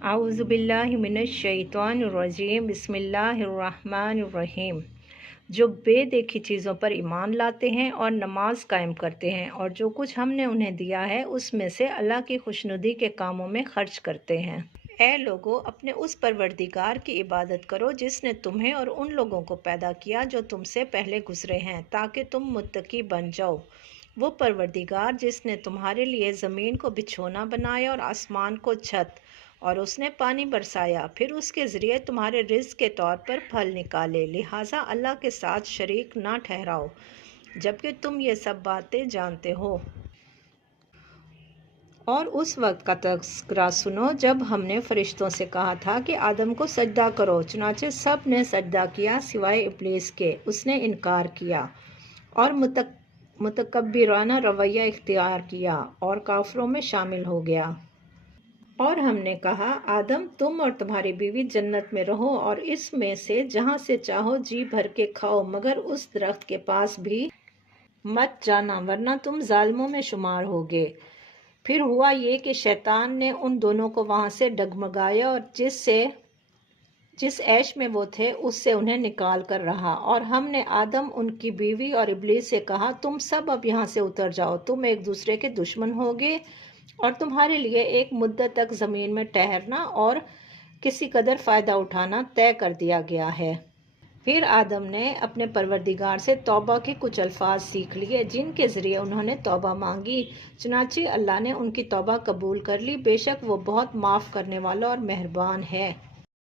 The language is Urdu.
اعوذ باللہ من الشیطان الرجیم بسم اللہ الرحمن الرحیم۔ جو بے دیکھی چیزوں پر ایمان لاتے ہیں اور نماز قائم کرتے ہیں اور جو کچھ ہم نے انہیں دیا ہے اس میں سے اللہ کی خوشنودی کے کاموں میں خرچ کرتے ہیں۔ اے لوگو، اپنے اس پروردگار کی عبادت کرو جس نے تمہیں اور ان لوگوں کو پیدا کیا جو تم سے پہلے گزرے ہیں تاکہ تم متقی بن جاؤ۔ وہ پروردگار جس نے تمہارے لیے زمین کو بچھونا بنایا اور آسمان کو چھت، اور اس نے پانی برسایا، پھر اس کے ذریعے تمہارے رزق کے طور پر پھل نکالے، لہٰذا اللہ کے ساتھ شریک نہ ٹھہراؤ جبکہ تم یہ سب باتیں جانتے ہو۔ اور اس وقت کا تذکرہ سنو جب ہم نے فرشتوں سے کہا تھا کہ آدم کو سجدہ کرو، چنانچہ سب نے سجدہ کیا سوائے ابلیس کے، اس نے انکار کیا اور متکبرانہ رویہ اختیار کیا اور کافروں میں شامل ہو گیا۔ اور ہم نے کہا آدم، تم اور تمہاری بیوی جنت میں رہو اور اس میں سے جہاں سے چاہو جی بھر کے کھاؤ، مگر اس درخت کے پاس بھی مت جانا ورنہ تم ظالموں میں شمار ہوگے۔ پھر ہوا یہ کہ شیطان نے ان دونوں کو وہاں سے ڈگمگایا اور جس عیش میں وہ تھے اس سے انہیں نکال کر رہا، اور ہم نے آدم، ان کی بیوی اور ابلیس سے کہا تم سب اب یہاں سے اتر جاؤ، تم ایک دوسرے کے دشمن ہوگے اور تمہارے لیے ایک مدت تک زمین میں ٹہرنا اور کسی قدر فائدہ اٹھانا طے کر دیا گیا ہے۔ پھر آدم نے اپنے پروردگار سے توبہ کے کچھ الفاظ سیکھ لیے جن کے ذریعے انہوں نے توبہ مانگی، چنانچہ اللہ نے ان کی توبہ قبول کر لی، بے شک وہ بہت معاف کرنے والا اور مہربان ہے۔